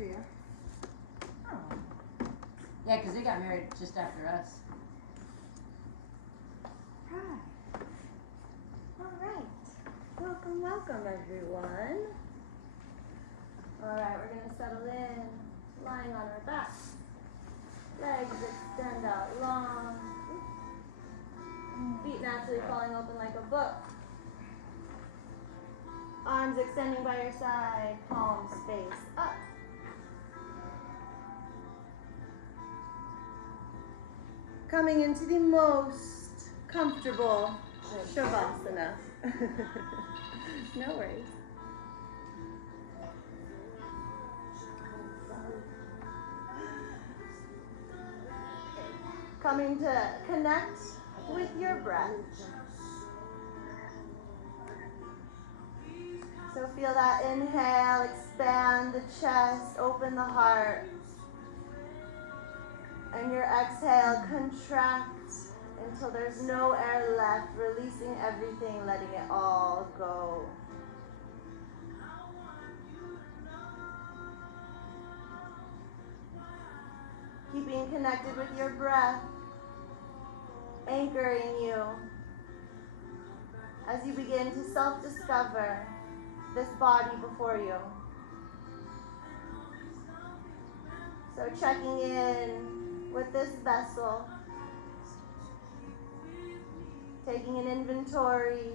for you. Oh. Yeah, because they got married just after us. Hi. All right. Welcome, welcome, everyone. All right, we're going to settle in, lying on our backs. Legs extend out long. Feet naturally falling open like a book. Arms extending by your side, palms face up. Coming into the most comfortable Shavasana. No worries. Coming to connect with your breath. So feel that inhale, expand the chest, open the heart. And your exhale, contract until there's no air left, releasing everything, letting it all go. Keeping connected with your breath, anchoring you as you begin to self-discover this body before you. So checking in with this vessel, taking an inventory,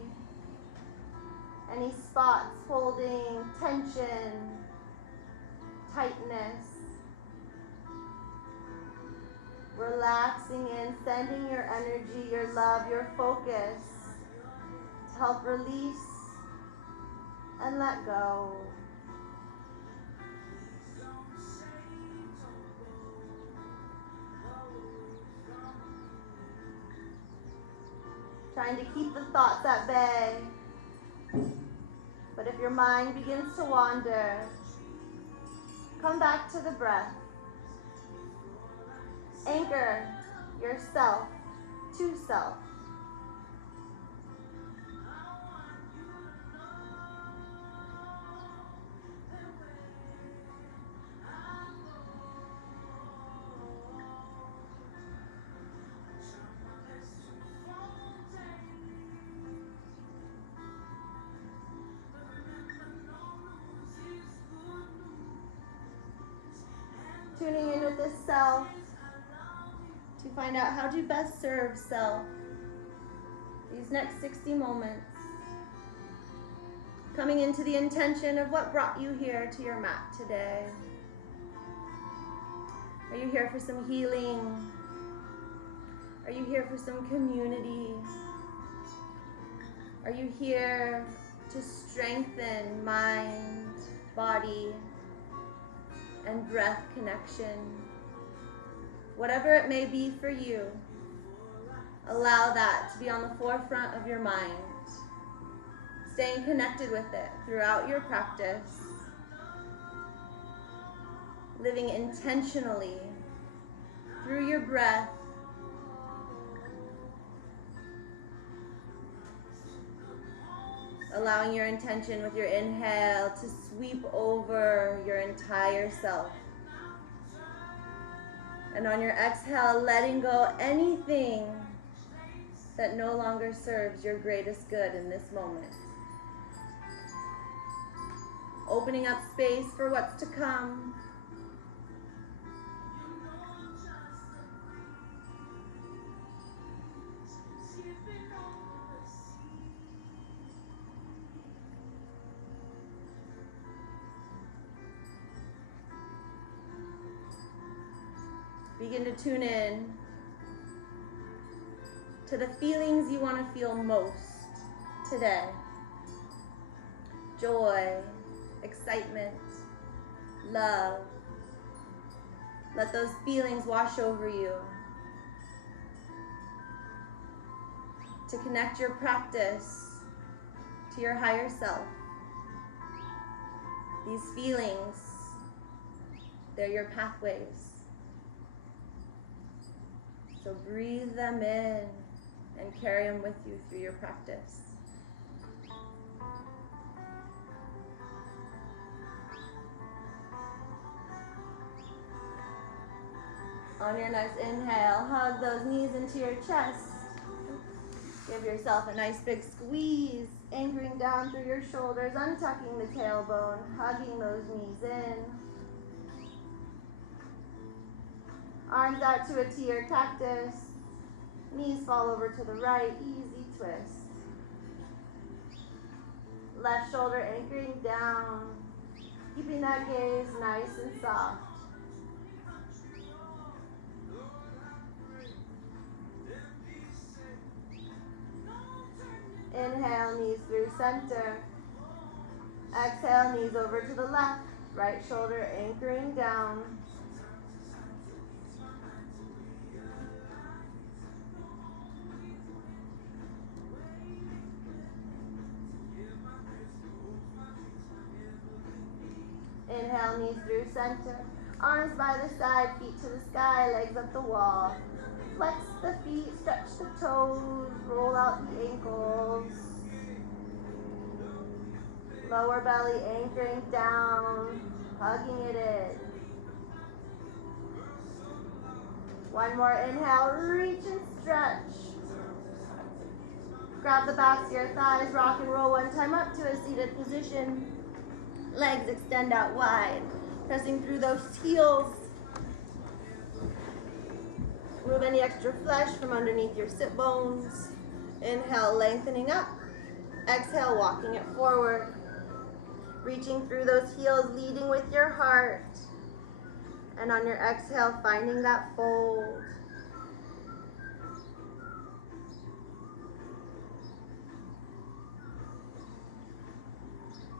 any spots holding tension, tightness, relaxing in, sending your energy, your love, your focus to help release and let go. Trying to keep the thoughts at bay. But if your mind begins to wander, come back to the breath. Anchor yourself to self. Tuning in with this self to find out how to best serve self these next 60 moments. Coming into the intention of what brought you here to your mat today. Are you here for some healing? Are you here for some community? Are you here to strengthen mind, body, and breath connection? Whatever it may be for you, allow that to be on the forefront of your mind. Staying connected with it throughout your practice. Living intentionally through your breath. Allowing your intention with your inhale to sweep over your entire self. And on your exhale, letting go anything that no longer serves your greatest good in this moment. Opening up space for what's to come. Begin to tune in to the feelings you want to feel most today. Joy, excitement, love. Let those feelings wash over you. To connect your practice to your higher self. These feelings, they're your pathways. So breathe them in and carry them with you through your practice. On your next inhale, hug those knees into your chest. Give yourself a nice big squeeze, anchoring down through your shoulders, untucking the tailbone, hugging those knees in. Arms out to a T or cactus. Knees fall over to the right, easy twist. Left shoulder anchoring down, keeping that gaze nice and soft. Inhale, knees through center. Exhale, knees over to the left. Right shoulder anchoring down. Inhale, knees through center. Arms by the side, feet to the sky, legs up the wall. Flex the feet, stretch the toes, roll out the ankles. Lower belly anchoring down, hugging it in. One more inhale, reach and stretch. Grab the backs of your thighs, rock and roll one time up to a seated position. Legs extend out wide, pressing through those heels. Remove any extra flesh from underneath your sit bones. Inhale, lengthening up. Exhale, walking it forward. Reaching through those heels, leading with your heart. And on your exhale, finding that fold.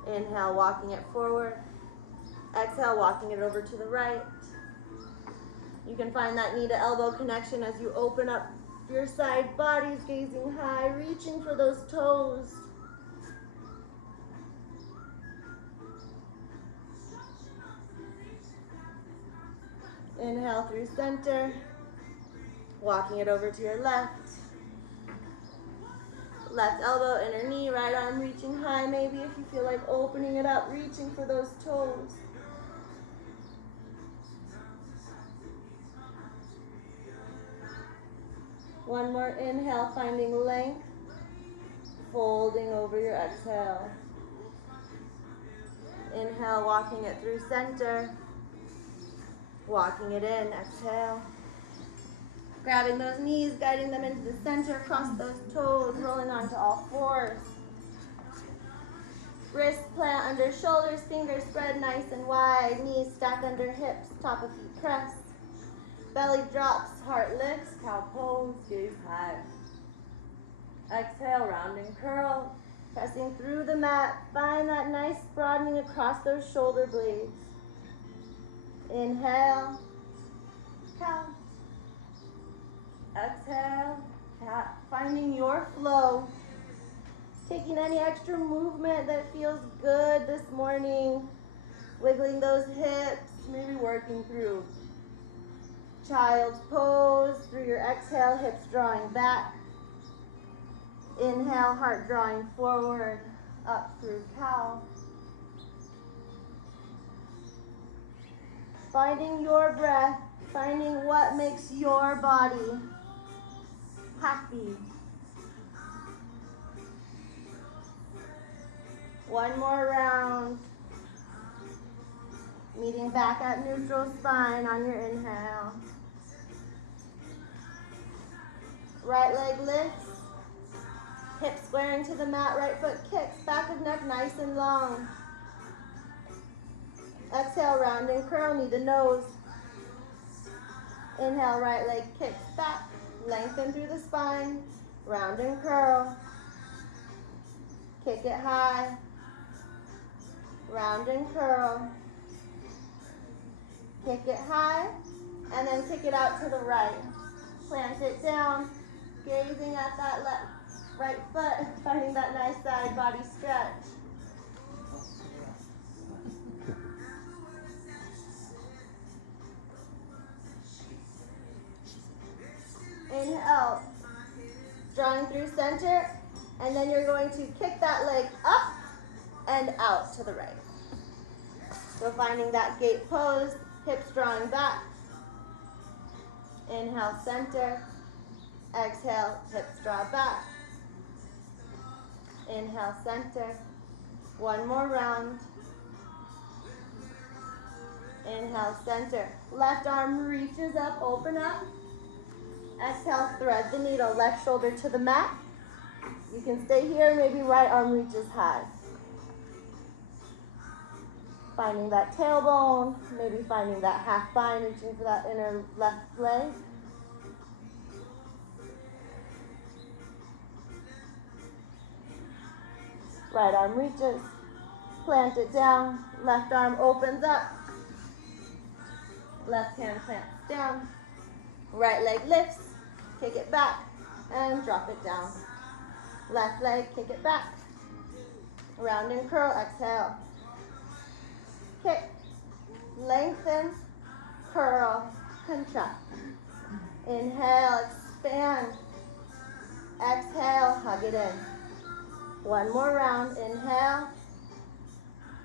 Inhale, walking it forward. Exhale, walking it over to the right. You can find that knee to elbow connection as you open up your side bodies, gazing high, reaching for those toes. Inhale through center, walking it over to your left. Left elbow, inner knee, right arm reaching high. Maybe if you feel like opening it up, reaching for those toes. One more inhale, finding length, folding over your exhale. Inhale, walking it through center, walking it in, exhale. Grabbing those knees, guiding them into the center, cross those toes, rolling onto all fours. Wrists plant under shoulders, fingers spread nice and wide, knees stack under hips, top of feet press. Belly drops, heart lifts, cow pose, gaze high. Exhale, round and curl, pressing through the mat. Find that nice broadening across those shoulder blades. Inhale, cow. Exhale, cat. Finding your flow. Taking any extra movement that feels good this morning. Wiggling those hips, maybe working through child's pose. Through your exhale, hips drawing back. Inhale, heart drawing forward, up through cow. Finding your breath, finding what makes your body happy. One more round. Meeting back at neutral spine on your inhale. Right leg lifts. Hips squaring to the mat, right foot kicks, back of neck nice and long. Exhale, round and curl, knee to nose. Inhale, right leg kicks back, lengthen through the spine, round and curl. Kick it high, round and curl. Kick it high, and then kick it out to the right. Plant it down, gazing at that right foot, finding that nice side body stretch. Inhale, drawing through center, and then you're going to kick that leg up and out to the right. So finding that gate pose, hips drawing back. Inhale, center. Exhale, hips draw back. Inhale, center. One more round. Inhale, center. Left arm reaches up, open up. Exhale, thread the needle. Left shoulder to the mat. You can stay here, maybe right arm reaches high. Finding that tailbone, maybe finding that half spine, reaching for that inner left leg. Right arm reaches, plant it down, left arm opens up, left hand plants down, right leg lifts, kick it back, and drop it down. Left leg, kick it back, round and curl, exhale. Kick, lengthen, curl, contract. Inhale, expand. Exhale, hug it in. One more round, inhale,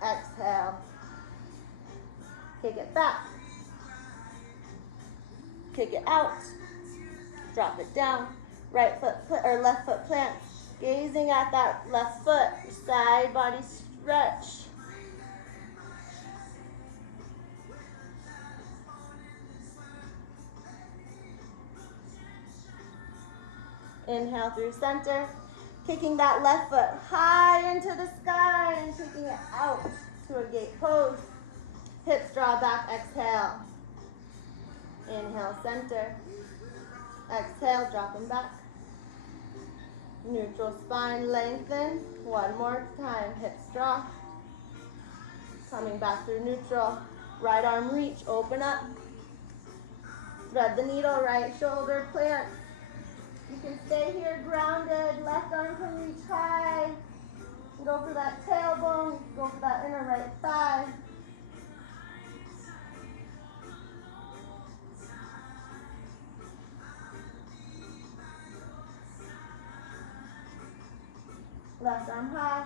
exhale. Kick it back. Kick it out. Drop it down. Right foot or left foot plant. Gazing at that left foot. Side body stretch. Inhale through center. Kicking that left foot high into the sky and kicking it out to a gate pose. Hips draw back, exhale. Inhale, center. Exhale, drop them back. Neutral spine, lengthen. One more time, hips draw. Coming back through neutral. Right arm reach, open up. Thread the needle, right shoulder plant. You can stay here grounded. Left arm can reach high. Go for that tailbone. Go for that inner right thigh. Left arm high.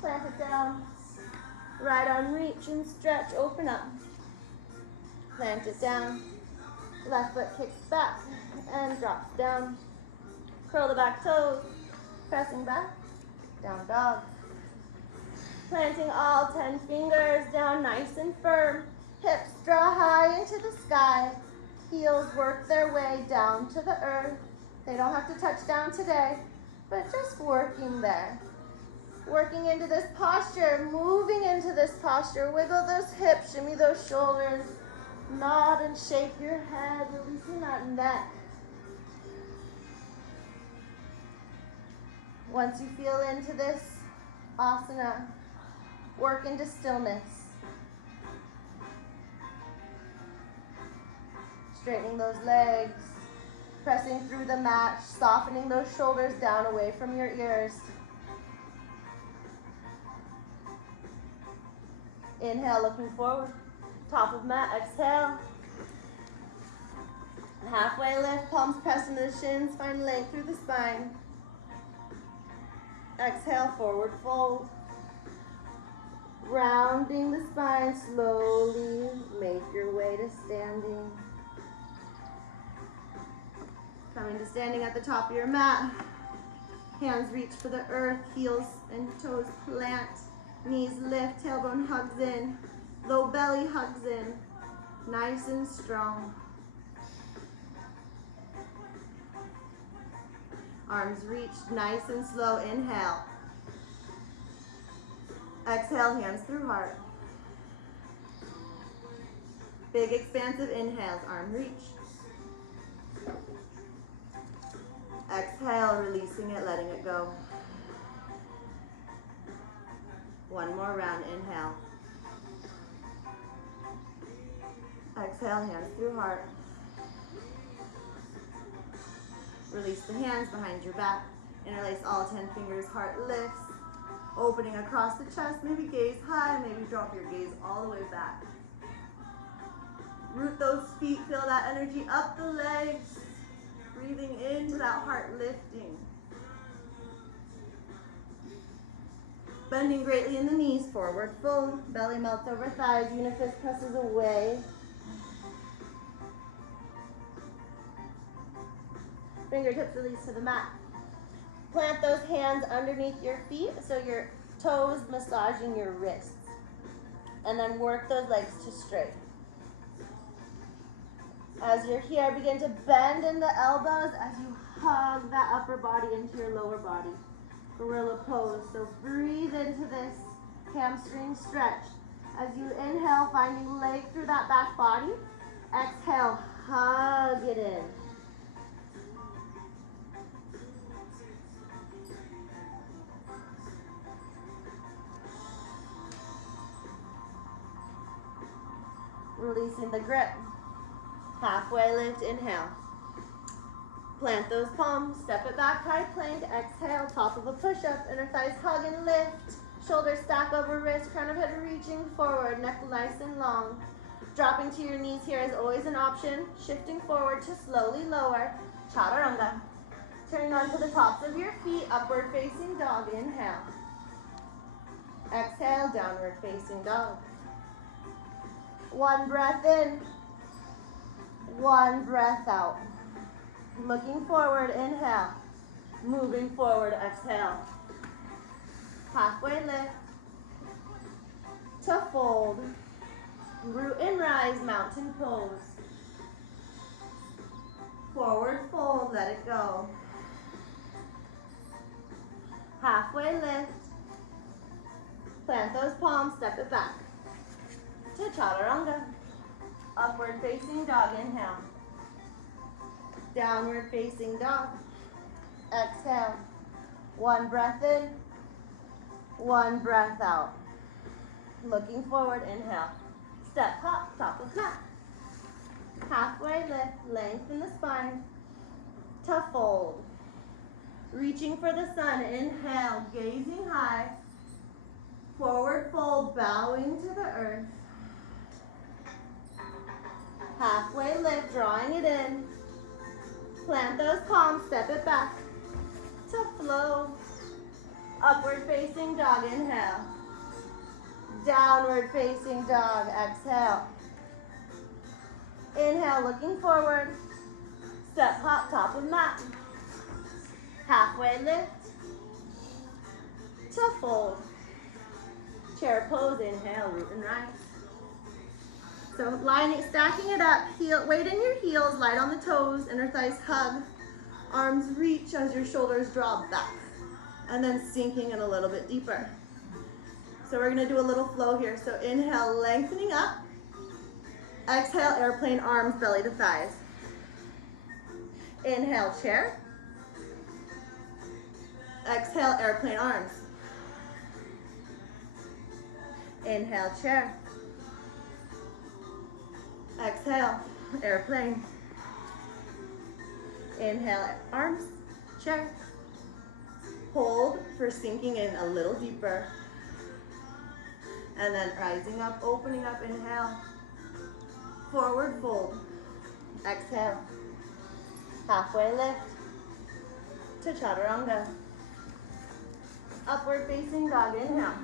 Plant it down. Right arm reach and stretch. Open up. Plant it down. Left foot kicks back and drops down. Curl the back toes. Pressing back. Down dog. Planting all 10 fingers down nice and firm. Hips draw high into the sky. Heels work their way down to the earth. They don't have to touch down today, but just working there. Working into this posture, moving into this posture. Wiggle those hips, shimmy those shoulders. Nod and shake your head, releasing that neck. Once you feel into this asana, work into stillness. Straightening those legs, pressing through the mat, softening those shoulders down away from your ears. Inhale, looking forward. Top of mat, exhale. Halfway lift, palms pressed into the shins, find length through the spine. Exhale, forward fold. Rounding the spine, slowly make your way to standing. Coming to standing at the top of your mat. Hands reach for the earth, heels and toes plant. Knees lift, tailbone hugs in. Low belly hugs in. Nice and strong. Arms reached, nice and slow. Inhale. Exhale, hands through heart. Big expansive inhales, arm reach. Exhale, releasing it, letting it go. One more round, inhale. Exhale, hands through heart. Release the hands behind your back. Interlace all 10 fingers, heart lifts. Opening across the chest, maybe gaze high, maybe drop your gaze all the way back. Root those feet, feel that energy up the legs. Breathing into that heart lifting. Bending greatly in the knees, forward fold. Belly melts over thighs, unifist presses away. Fingertips release to the mat. Plant those hands underneath your feet so your toes massaging your wrists. And then work those legs to straight. As you're here, begin to bend in the elbows as you hug that upper body into your lower body. Gorilla pose. So breathe into this hamstring stretch. As you inhale, finding leg through that back body. Exhale, hug it in. Releasing the grip. Halfway lift, inhale. Plant those palms, step it back, high plank, exhale, top of a push-up, inner thighs hug and lift. Shoulders stack over wrist, crown of head reaching forward, neck nice and long. Dropping to your knees here is always an option. Shifting forward to slowly lower, chaturanga. Turning onto the tops of your feet, upward facing dog, inhale. Exhale, downward facing dog. One breath in, one breath out. Looking forward, inhale. Moving forward, exhale. Halfway lift to fold. Root and rise, mountain pose. Forward fold, let it go. Halfway lift. Plant those palms, step it back. To chaturanga. Upward facing dog, inhale. Downward facing dog. Exhale. One breath in, one breath out. Looking forward, inhale. Step hop, top of mat. Halfway lift, lengthen the spine to fold. Reaching for the sun, inhale, gazing high. Forward fold, bowing to the earth. Halfway lift, drawing it in. Plant those palms, step it back to flow. Upward facing dog, inhale. Downward facing dog, exhale. Inhale, looking forward. Step hop, top of mat. Halfway lift to fold. Chair pose, inhale, root and rise. So lining, stacking it up, weight in your heels, light on the toes, inner thighs hug. Arms reach as your shoulders drop back. And then sinking in a little bit deeper. So we're gonna do a little flow here. So inhale, lengthening up. Exhale, airplane arms, belly to thighs. Inhale, chair. Exhale, airplane arms. Inhale, chair. Exhale, airplane. Inhale, arms, chair. Hold for sinking in a little deeper. And then rising up, opening up, inhale. Forward fold. Exhale. Halfway lift to chaturanga. Upward facing dog, inhale.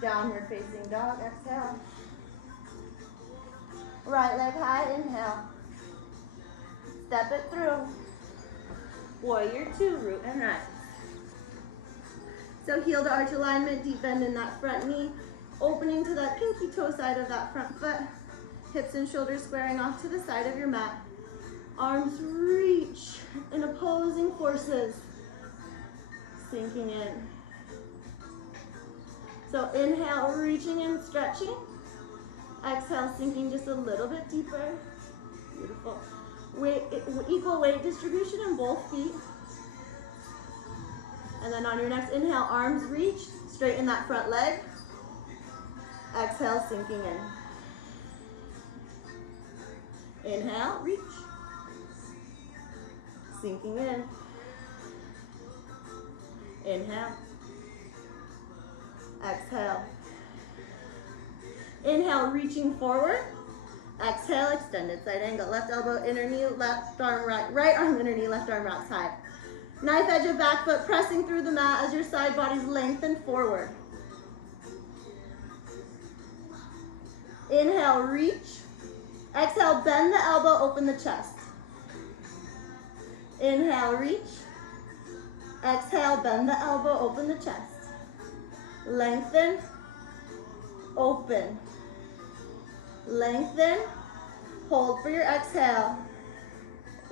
Downward facing dog, exhale. Right leg high, inhale. Step it through. Warrior two, root and rise. So heel to arch alignment, deep bend in that front knee. Opening to that pinky toe side of that front foot. Hips and shoulders squaring off to the side of your mat. Arms reach in opposing forces. Sinking in. So inhale, reaching and stretching. Exhale, sinking just a little bit deeper. Beautiful. Equal weight distribution in both feet. And then on your next inhale, arms reach, straighten that front leg. Exhale, sinking in. Inhale, reach. Sinking in. Inhale. Exhale. Inhale, reaching forward. Exhale, extended side angle. Left elbow, inner knee, left arm, right arm, inner knee, left arm, wrap side. Knife edge of back foot pressing through the mat as your side bodies lengthen forward. Inhale, reach. Exhale, bend the elbow, open the chest. Inhale, reach. Exhale, bend the elbow, open the chest. Lengthen, open. Lengthen, hold for your exhale.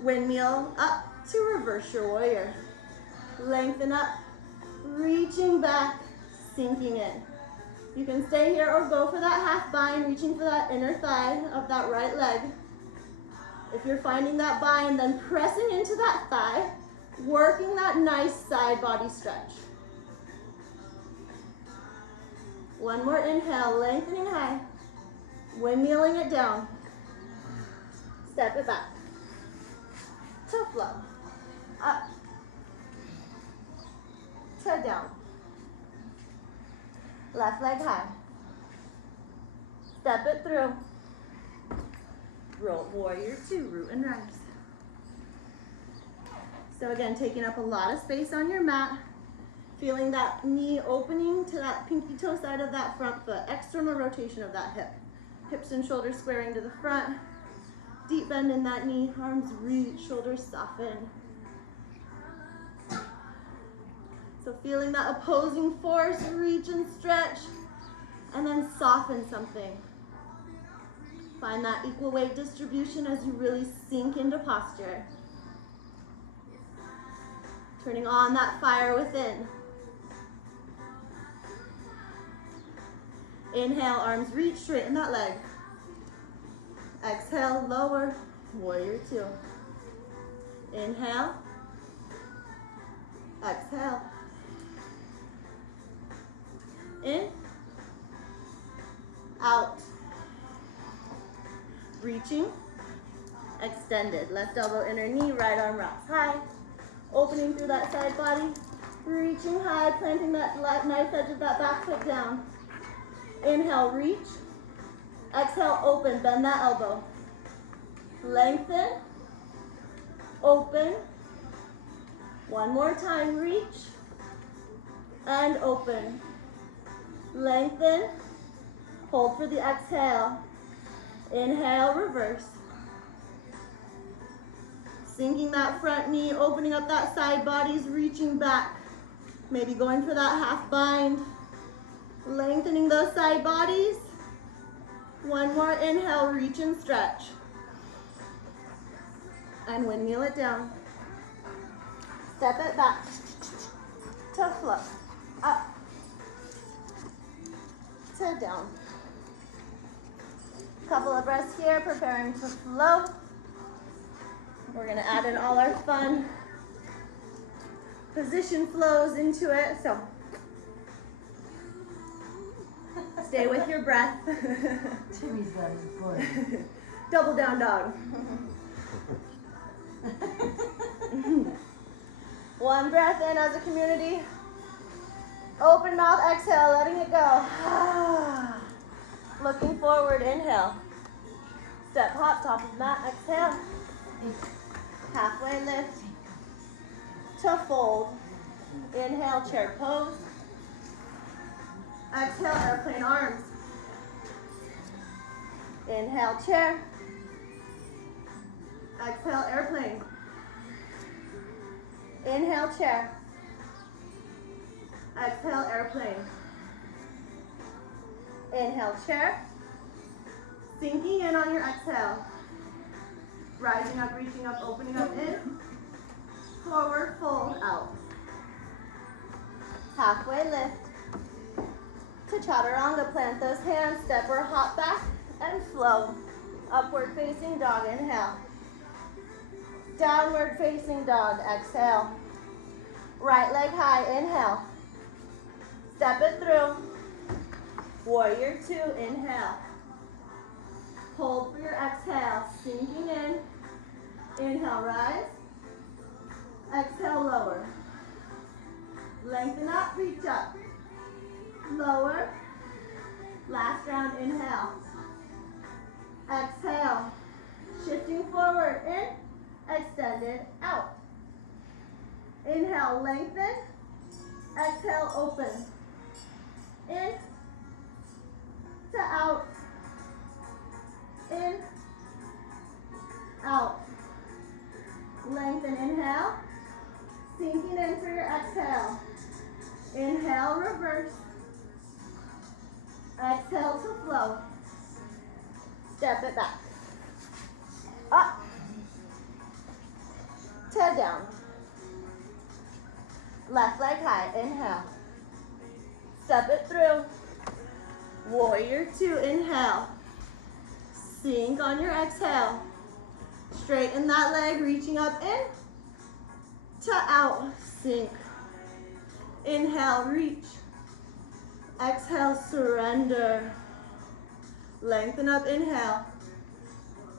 Windmill up to reverse your warrior. Lengthen up, reaching back, sinking in. You can stay here or go for that half bind, reaching for that inner thigh of that right leg. If you're finding that bind, then pressing into that thigh, working that nice side body stretch. One more inhale, lengthening high, windmilling it down. Step it back to flow, up to down. Left leg high. Step it through. Roll warrior two, root and rise. So again, taking up a lot of space on your mat. Feeling that knee opening to that pinky toe side of that front foot. External rotation of that hip. Hips and shoulders squaring to the front. Deep bend in that knee. Arms reach, shoulders soften. So feeling that opposing force, reach and stretch, and then soften something. Find that equal weight distribution as you really sink into posture. Turning on that fire within. Inhale, arms reach, straighten that leg. Exhale, lower, warrior two. Inhale. Exhale. In, out, reaching, extended. Left elbow, inner knee, right arm rocks high. Opening through that side body, reaching high, planting that nice edge of that back foot down. Inhale, reach. Exhale, open, bend that elbow. Lengthen, open. One more time, reach, and open. Lengthen, hold for the exhale. Inhale, reverse. Sinking that front knee, opening up that side body's reaching back. Maybe going for that half bind. Lengthening those side bodies. One more inhale, reach and stretch. And windmill it down. Step it back to flow. Up to down. Couple of breaths here, preparing to flow. We're gonna add in all our fun position flows into it, so stay with your breath. Jimmy's got his foot. Double down dog. One breath in as a community. Open mouth, exhale, letting it go. Looking forward, inhale. Step hop, top of mat, exhale. Halfway lift to fold. Inhale, chair pose. Exhale, airplane arms. Inhale, chair. Exhale, airplane. Inhale, chair. Exhale, airplane. Inhale, chair. Sinking in on your exhale. Rising up, reaching up, opening up in. Forward, fold, out. Halfway lift. To chaturanga, plant those hands, step or hop back, and flow. Upward facing dog, inhale. Downward facing dog, exhale. Right leg high, inhale. Step it through. Warrior two, inhale. Hold for your exhale, sinking in. Inhale, rise. Exhale, lower. Lengthen up, reach up. Lower. Last round, inhale. Exhale. Shifting forward, in. Extended, out. Inhale, lengthen. Exhale, open. In. To out. In. Out. Lengthen, inhale. Exhale to flow. Step it back. Up. To down. Left leg high. Inhale. Step it through. Warrior two. Inhale. Sink on your exhale. Straighten that leg, reaching up in to out. Sink. Inhale, reach. Exhale, surrender. Lengthen up, inhale.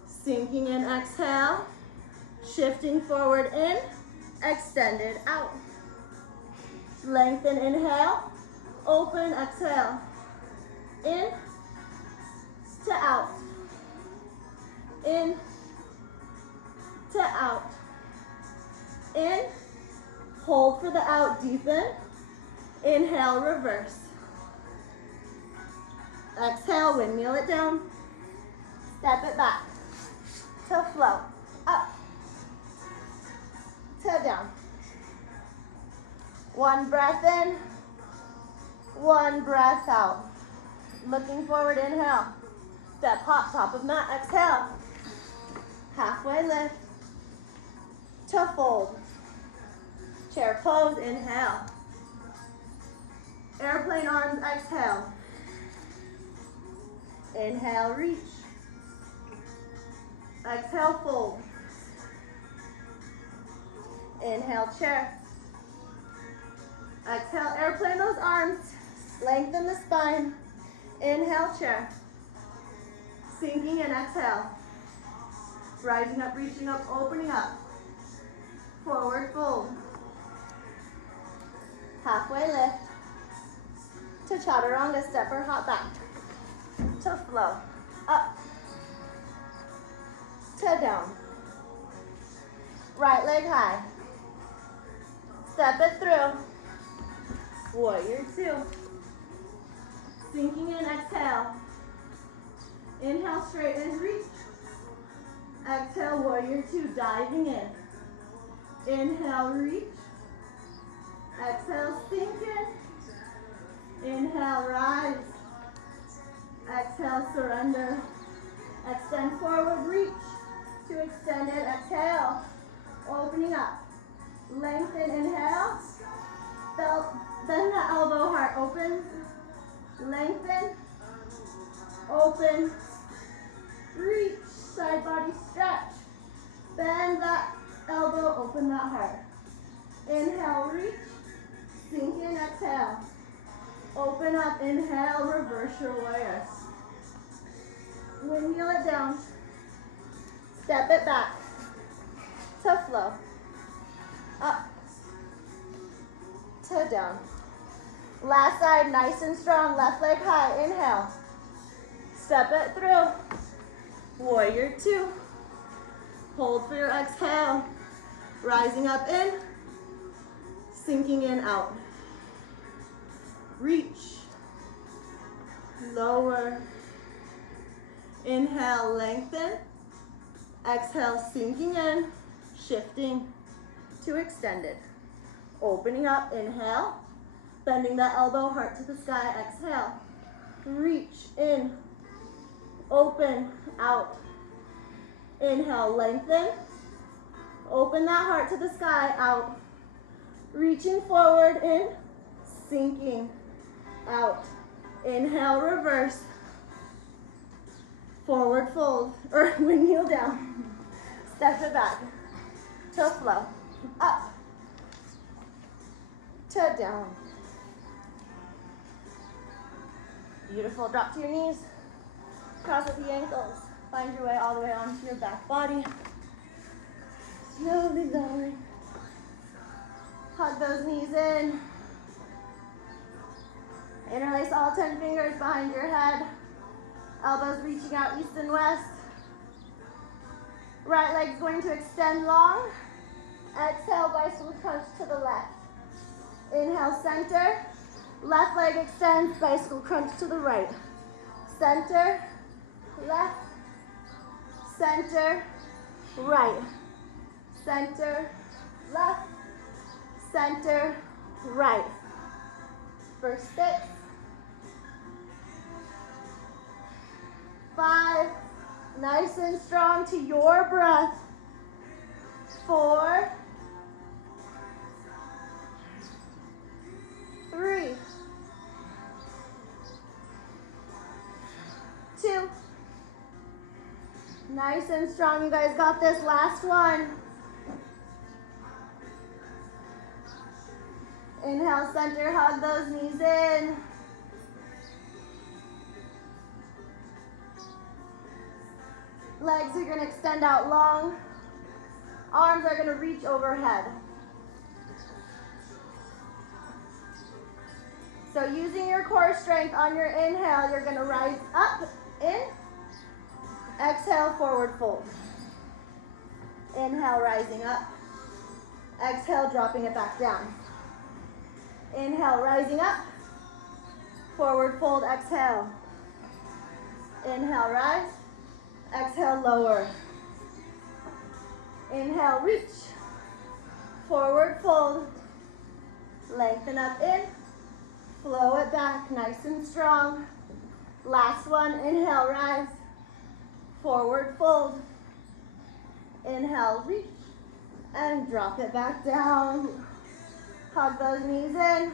Sinking in, exhale. Shifting forward in, extended out. Lengthen, inhale. Open, exhale. In to out. In to out. In. Hold for the out, deepen. Inhale, reverse. Exhale, windmill it down. Step it back. To flow. Up. To down. One breath in. One breath out. Looking forward, inhale. Step, hop, top of mat, exhale. Halfway lift. To fold. Chair pose, inhale. Airplane arms, exhale. Inhale, reach. Exhale, fold. Inhale, chair. Exhale, airplane those arms. Lengthen the spine. Inhale, chair. Sinking in, exhale. Rising up, reaching up, opening up. Forward fold. Halfway lift. To chaturanga, step or hop back. To flow. Up. To down. Right leg high. Step it through. Warrior two. Sinking in, exhale. Inhale, straighten, reach. Exhale, warrior two, diving in. Inhale, reach. Exhale, sink in. Inhale, rise. Exhale, surrender. Extend forward, reach to extended. Exhale, opening up. Lengthen, inhale. Bend the elbow, heart opens. Lengthen, open, reach, side body stretch. Bend that elbow, open that heart. Inhale, reach, sink in, exhale. Open up, inhale, reverse your warrior. Windmill it down. Step it back to flow. Up to down. Last side, nice and strong. Left leg high. Inhale. Step it through. Warrior two. Hold for your exhale. Rising up in. Sinking in, out. Reach. Lower. Inhale, lengthen. Exhale, sinking in. Shifting to extended. Opening up, inhale. Bending the elbow, heart to the sky, exhale. Reach, in. Open, out. Inhale, lengthen. Open that heart to the sky, out. Reaching forward, in. Sinking, out. Inhale, reverse. Forward fold, or windmill down. Step it back. To flow. Up. To down. Beautiful. Drop to your knees. Cross at the ankles. Find your way all the way onto your back body. Slowly lowering. Hug those knees in. Interlace all 10 fingers behind your head. Elbows reaching out east and west. Right leg's going to extend long. Exhale, bicycle crunch to the left. Inhale, center. Left leg extends, bicycle crunch to the right. Center, left, center, right. Center, left, center, right. First six. Nice and strong to your breath. 4, 3, 2. Nice and strong. You guys got this. Last one. Inhale, center, hug those knees in. Legs are going to extend out long. Arms are going to reach overhead. So using your core strength on your inhale, you're going to rise up, in. Exhale, forward fold. Inhale, rising up. Exhale, dropping it back down. Inhale, rising up. Forward fold, exhale. Inhale, rise. Exhale, lower. Inhale, reach. Forward fold. Lengthen up in. Flow it back, nice and strong. Last one, inhale, rise. Forward fold. Inhale, reach. And drop it back down. Hug those knees in.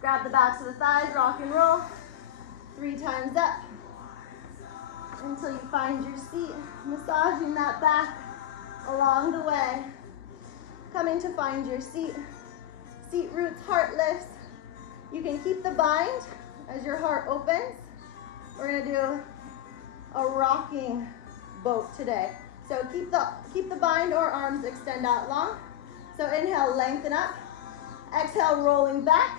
Grab the backs of the thighs, rock and roll. 3 times up until you find your seat. Massaging that back along the way. Coming to find your seat. Seat roots, heart lifts. You can keep the bind as your heart opens. We're going to do a rocking boat today. So keep the bind or arms extend out long. So inhale, lengthen up. Exhale, rolling back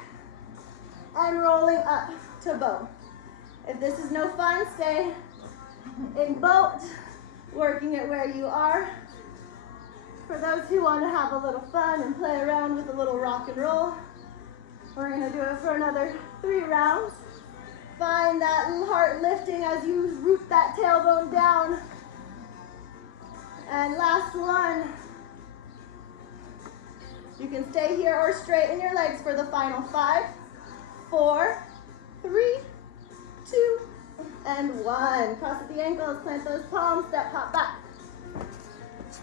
and rolling up to boat. If this is no fun, stay in boat, working it where you are. For those who want to have a little fun and play around with a little rock and roll, we're going to do it for another 3 rounds. Find that heart lifting as you root that tailbone down. And last one. You can stay here or straighten your legs for the final 5, 4, 3, 2, and 1. Cross at the ankles, plant those palms, step, hop back.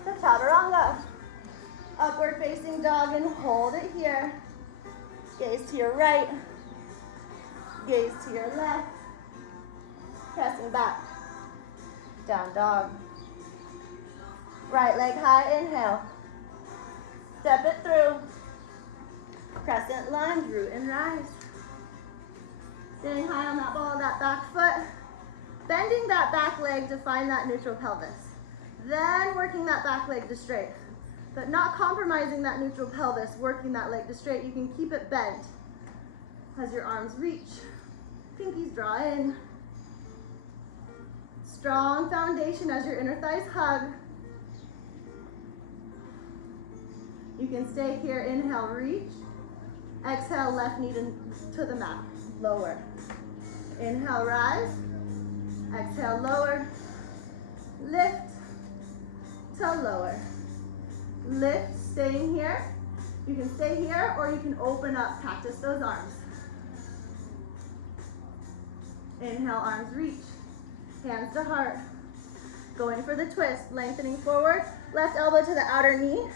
The chaturanga. Upward facing dog and hold it here. Gaze to your right. Gaze to your left. Pressing back. Down dog. Right leg high, inhale. Step it through. Crescent lunge, root and rise. Staying high on that ball of that back foot. Bending that back leg to find that neutral pelvis. Then working that back leg to straight. But not compromising that neutral pelvis, working that leg to straight. You can keep it bent as your arms reach. Pinkies draw in. Strong foundation as your inner thighs hug. You can stay here, inhale, reach. Exhale, left knee to the mat, lower. Inhale, rise. Exhale, lower. Lift to lower. Lift, staying here. You can stay here or you can open up, practice those arms. Inhale, arms reach. Hands to heart. Going for the twist, lengthening forward. Left elbow to the outer knee.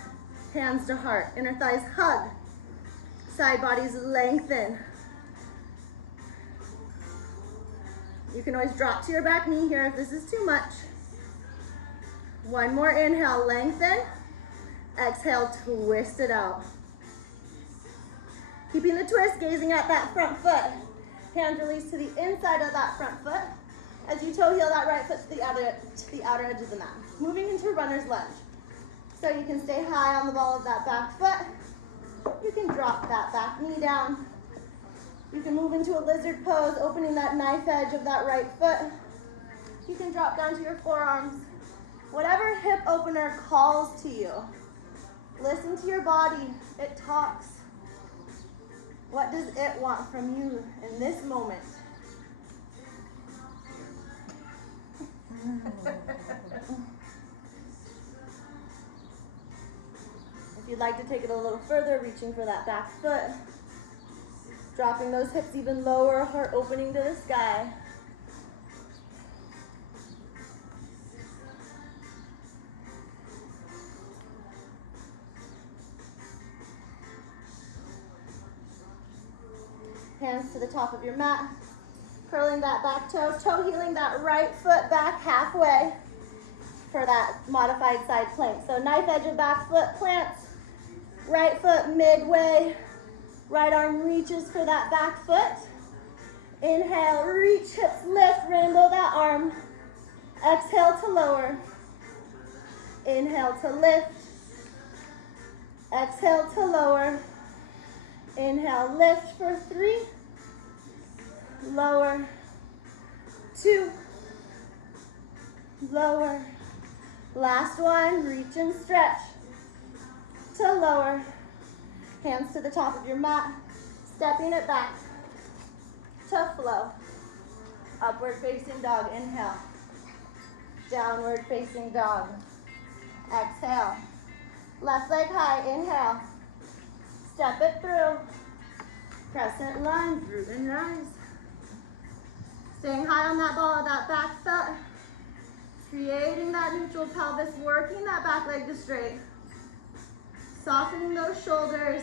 Hands to heart. Inner thighs hug. Side bodies lengthen. You can always drop to your back knee here if this is too much. One more inhale, lengthen. Exhale, twist it out. Keeping the twist, gazing at that front foot. Hands release to the inside of that front foot. As you toe heel that right foot to the outer edge of the mat. Moving into runner's lunge. So you can stay high on the ball of that back foot. You can drop that back knee down. You can move into a lizard pose, opening that knife edge of that right foot. You can drop down to your forearms. Whatever hip opener calls to you. Listen to your body. It talks. What does it want from you in this moment? If you'd like to take it a little further, reaching for that back foot. Dropping those hips even lower, heart opening to the sky. Hands to the top of your mat. Curling that back toe, toe heeling that right foot back halfway for that modified side plank. So knife edge of back foot plants, right foot midway, right arm reaches for that back foot. Inhale, reach, hips lift, rainbow that arm. Exhale to lower. Inhale to lift. Exhale to lower. Inhale, lift for 3. Lower. 2. Lower. Last one, reach and stretch. To lower. Hands to the top of your mat. Stepping it back. To flow. Upward facing dog, inhale. Downward facing dog. Exhale. Left leg high, inhale. Step it through. Crescent lunge, root and rise. Staying high on that ball of that back foot. Creating that neutral pelvis, working that back leg to straight. Softening those shoulders.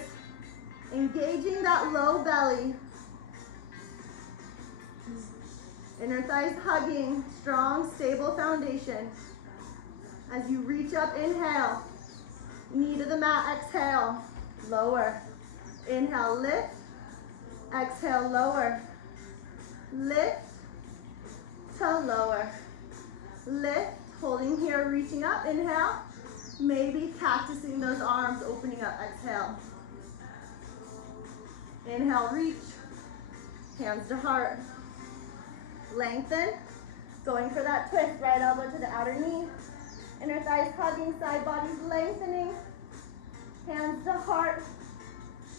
Engaging that low belly. Inner thighs hugging, strong, stable foundation. As you reach up, inhale. Knee to the mat, exhale. Lower. Inhale, lift. Exhale, lower. Lift to lower. Lift, holding here, reaching up, inhale. Maybe cactusing those arms, opening up, exhale. Inhale, reach. Hands to heart. Lengthen. Going for that twist, right elbow to the outer knee. Inner thighs hugging, side body's lengthening. Hands to heart.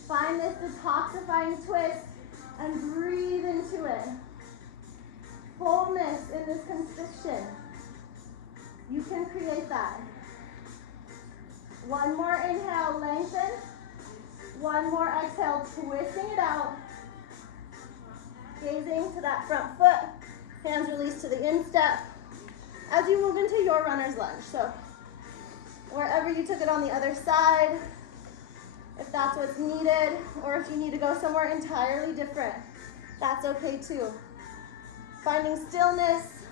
Find this detoxifying twist and breathe into it. Wholeness in this constriction. You can create that. One more inhale, lengthen. One more exhale, twisting it out. Gazing to that front foot. Hands release to the instep. As you move into your runner's lunge. So wherever you took it on the other side, if that's what's needed, or if you need to go somewhere entirely different, that's okay too. Finding stillness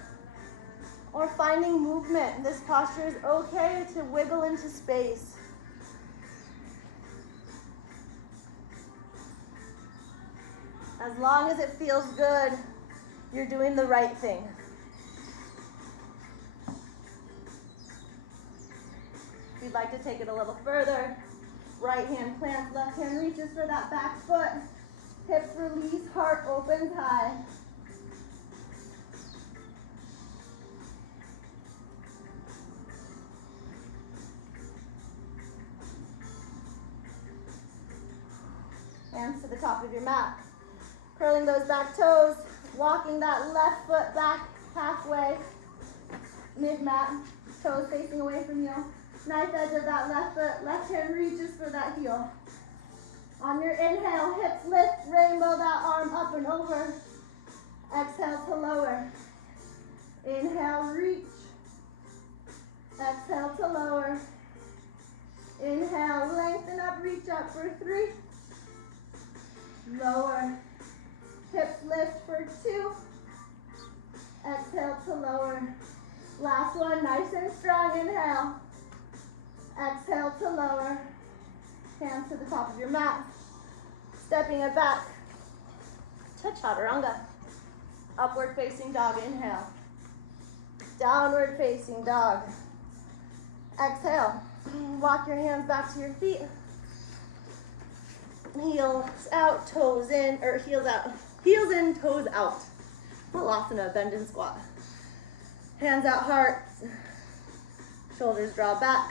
or finding movement. This posture is okay to wiggle into space. As long as it feels good, you're doing the right thing. If you'd like to take it a little further, right hand plants, left hand reaches for that back foot. Hips release, heart opens high. Hands to the top of your mat. Curling those back toes, walking that left foot back halfway, mid-mat, toes facing away from you. Knife edge of that left foot, left hand reaches for that heel. On your inhale, hips lift, rainbow that arm up and over. Exhale to lower. Inhale, reach. Exhale to lower. Inhale, lengthen up, reach up for 3. Lower. Hips lift for 2. Exhale to lower. Last one, nice and strong, inhale. Exhale to lower. Hands to the top of your mat. Stepping it back to chaturanga. Upward facing dog, inhale. Downward facing dog. Exhale. Walk your hands back to your feet. Heels out, toes in, or heels out. Heels in, toes out. Halasana, bend and squat. Hands out, heart. Shoulders draw back.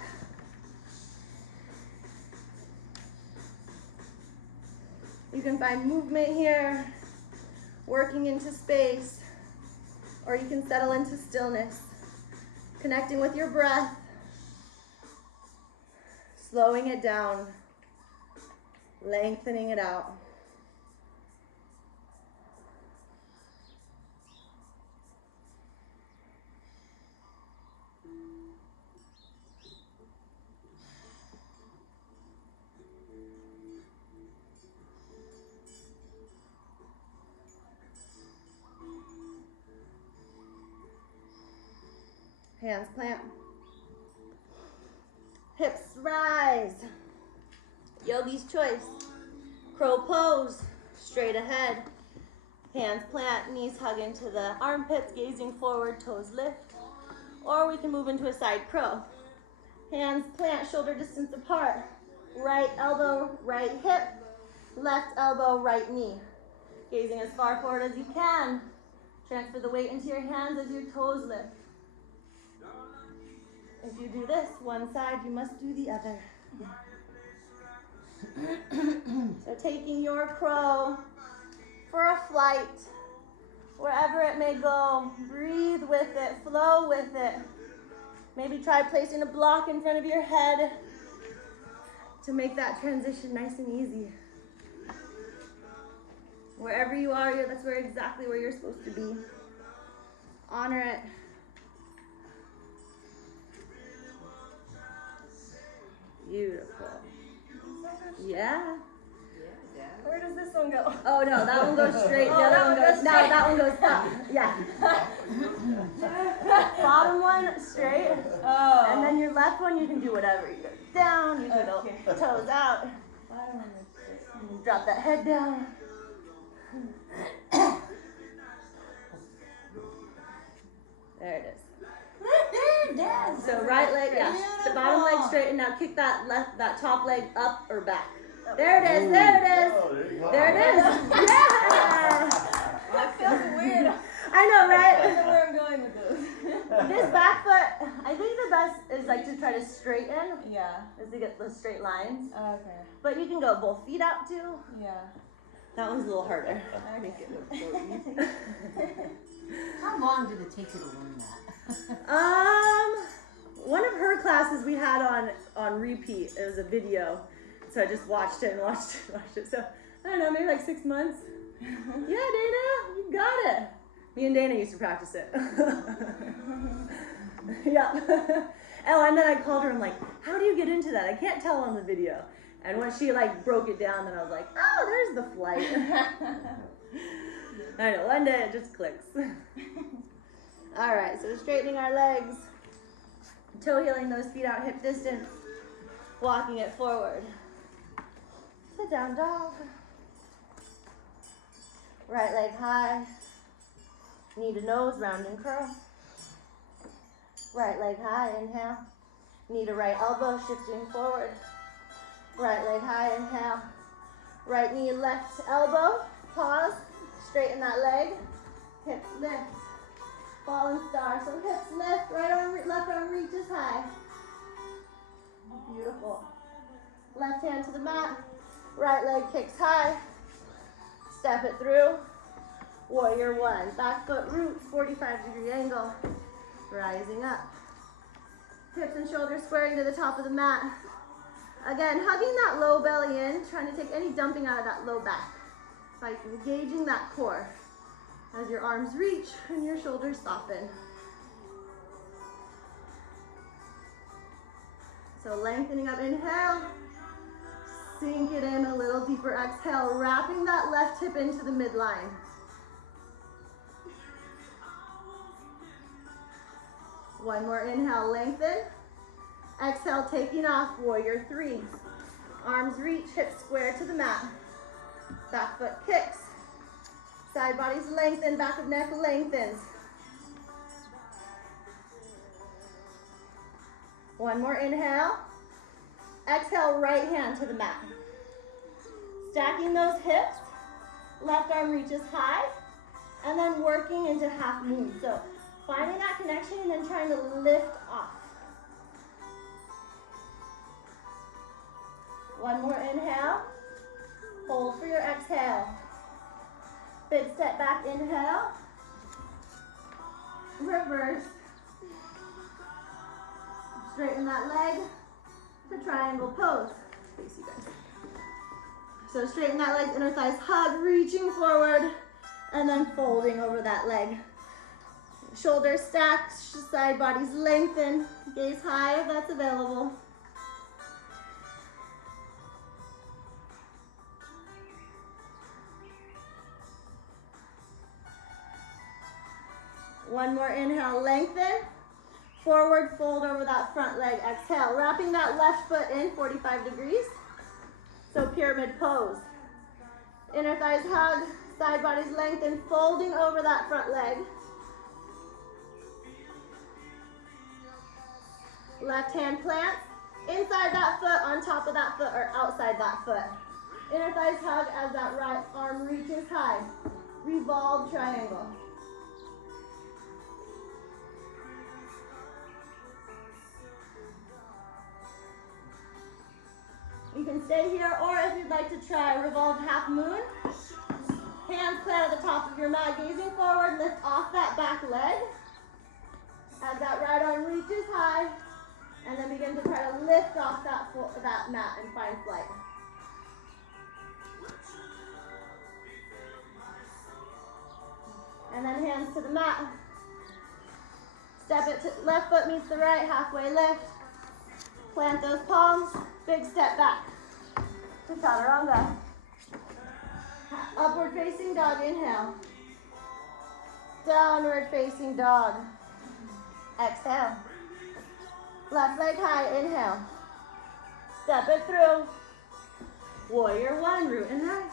You can find movement here, working into space, or you can settle into stillness, connecting with your breath, slowing it down, lengthening it out. Hands plant. Hips rise. Yogi's choice. Crow pose. Straight ahead. Hands plant, knees hug into the armpits, gazing forward, toes lift. Or we can move into a side crow. Hands plant, shoulder distance apart. Right elbow, right hip. Left elbow, right knee. Gazing as far forward as you can. Transfer the weight into your hands as your toes lift. If you do this, one side, you must do the other. So taking your crow for a flight, wherever it may go, breathe with it, flow with it. Maybe try placing a block in front of your head to make that transition nice and easy. Wherever you are, that's exactly where you're supposed to be. Honor it. Beautiful. Yeah. Where does this one go? Oh no, that one goes straight. The other one goes. No, that one goes up. Yeah. Bottom one straight. Oh. And then your left one, you can do whatever. You go down. You can go toes out. Bottom one is straight. Drop that head down. There it is. So right leg, yeah. The bottom leg straight, and now kick that top leg up or back. There it is. There it is. There it is. Yeah. That feels weird. I know, right? I don't know where I'm going with this. This back foot, I think the best is like to try to straighten, Yeah. is to get those straight lines. Okay. But you can go both feet out too. Yeah. That one's a little harder. I make it look so easy. How long did it take you to learn that? One of her classes we had on repeat. It was a video, so I just watched it and watched it. So I don't know, maybe like 6 months. Yeah, Dana, you got it. Me and Dana used to practice it. Yeah. Oh, and then I called her. I'm like, how do you get into that? I can't tell on the video. And when she like broke it down, then I was like, oh, there's the flight. I know, one day it just clicks. All right, so straightening our legs, toe heeling those feet out hip distance, walking it forward. Sit down dog. Right leg high, knee to nose, round and curl. Right leg high, inhale. Knee to right elbow, shifting forward. Right leg high, inhale. Right knee, left elbow, pause, straighten that leg. Hips lift, fallen star. So hips lift, right arm, left arm reaches high. Beautiful. Left hand to the mat, right leg kicks high. Step it through. Warrior one. Back foot roots, 45-degree angle. Rising up. Hips and shoulders squaring to the top of the mat. Again, hugging that low belly in, trying to take any dumping out of that low back by engaging that core as your arms reach and your shoulders soften. So lengthening up, inhale. Sink it in a little deeper, exhale, wrapping that left hip into the midline. One more inhale, lengthen. Exhale, taking off, warrior three. Arms reach, hips square to the mat. Back foot kicks. Side bodies lengthen, back of neck lengthens. One more inhale. Exhale, right hand to the mat. Stacking those hips, left arm reaches high, and then working into half moon. So finding that connection and then trying to lift off. One more inhale. Hold for your exhale. Big step back, inhale. Reverse. Straighten that leg to triangle pose. Face you guys. So straighten that leg, inner thighs hug, reaching forward, and then folding over that leg. Shoulders stacked, side bodies lengthen, gaze high if that's available. One more inhale, lengthen. Forward fold over that front leg. Exhale, wrapping that left foot in 45 degrees. So pyramid pose. Inner thighs hug, side bodies lengthen, folding over that front leg. Left hand plants inside that foot, on top of that foot, or outside that foot. Inner thighs hug as that right arm reaches high. Revolve triangle. You can stay here, or if you'd like to try revolved half moon, hands plant at the top of your mat, gazing forward, lift off that back leg as that right arm reaches high, and then begin to try to lift off that mat and find flight. And then hands to the mat. Step it to left foot meets the right, halfway lift. Plant those palms, big step back to chaturanga. Upward facing dog, inhale. Downward facing dog. Exhale. Left leg high, inhale. Step it through. Warrior one, root and rise.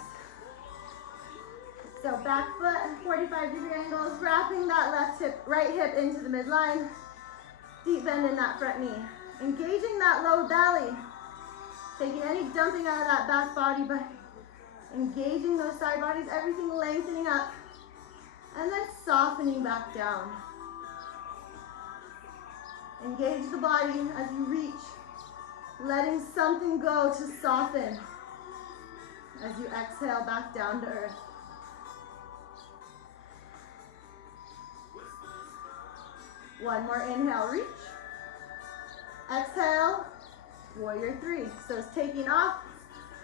So back foot, 45-degree angles, wrapping that left hip, right hip into the midline. Deep bend in that front knee. Engaging that low belly. Taking any dumping out of that back body, but engaging those side bodies, everything lengthening up. And then softening back down. Engage the body as you reach. Letting something go to soften as you exhale back down to earth. One more inhale, reach. Exhale, warrior three. So it's taking off,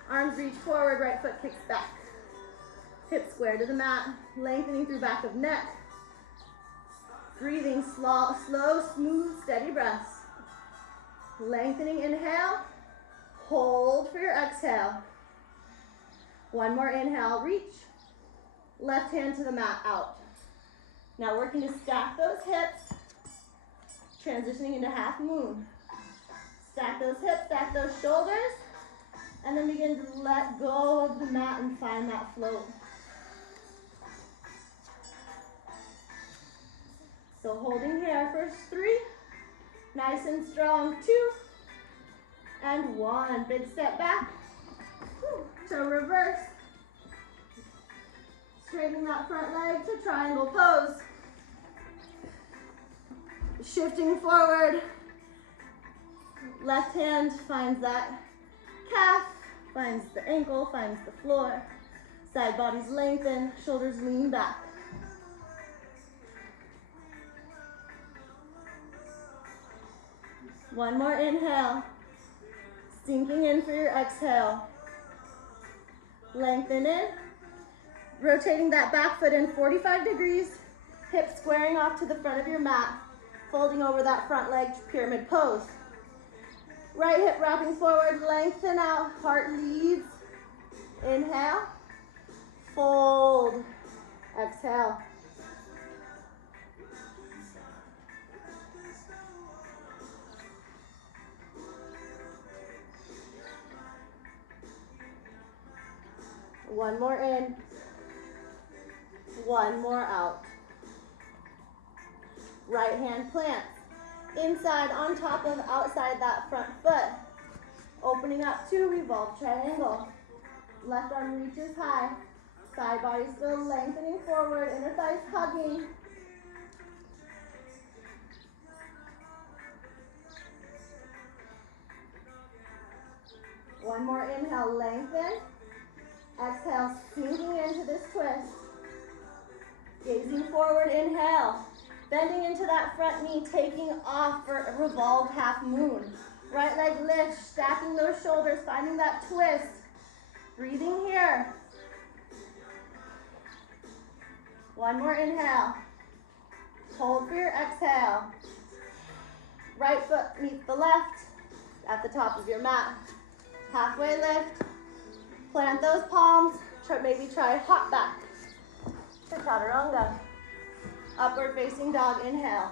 arms reach forward, right foot kicks back. Hips square to the mat, lengthening through back of neck. Breathing slow, smooth, steady breaths. Lengthening inhale, hold for your exhale. One more inhale, reach. Left hand to the mat, out. Now working to stack those hips, transitioning into half moon. Stack those hips, stack those shoulders, and then begin to let go of the mat and find that float. So holding here for 3, nice and strong, 2, and 1. Big step back to reverse. Straighten that front leg to triangle pose. Shifting forward. Left hand finds that calf, finds the ankle, finds the floor. Side bodies lengthen, shoulders lean back. One more inhale. Sinking in for your exhale. Lengthen in. Rotating that back foot in 45 degrees. Hips squaring off to the front of your mat. Folding over that front leg, pyramid pose. Right hip wrapping forward, lengthen out, heart leads. Inhale. Fold. Exhale. One more in, one more out. Right hand plants. Inside, on top of, outside that front foot. Opening up to revolve triangle. Left arm reaches high. Side body still lengthening forward, inner thighs hugging. One more inhale, lengthen. Exhale, sinking into this twist. Gazing forward, inhale. Bending into that front knee, taking off for a revolved half moon. Right leg lift, stacking those shoulders, finding that twist. Breathing here. One more inhale. Hold for your exhale. Right foot meets the left at the top of your mat. Halfway lift. Plant those palms. Maybe try hop back to chaturanga. Upward facing dog, inhale.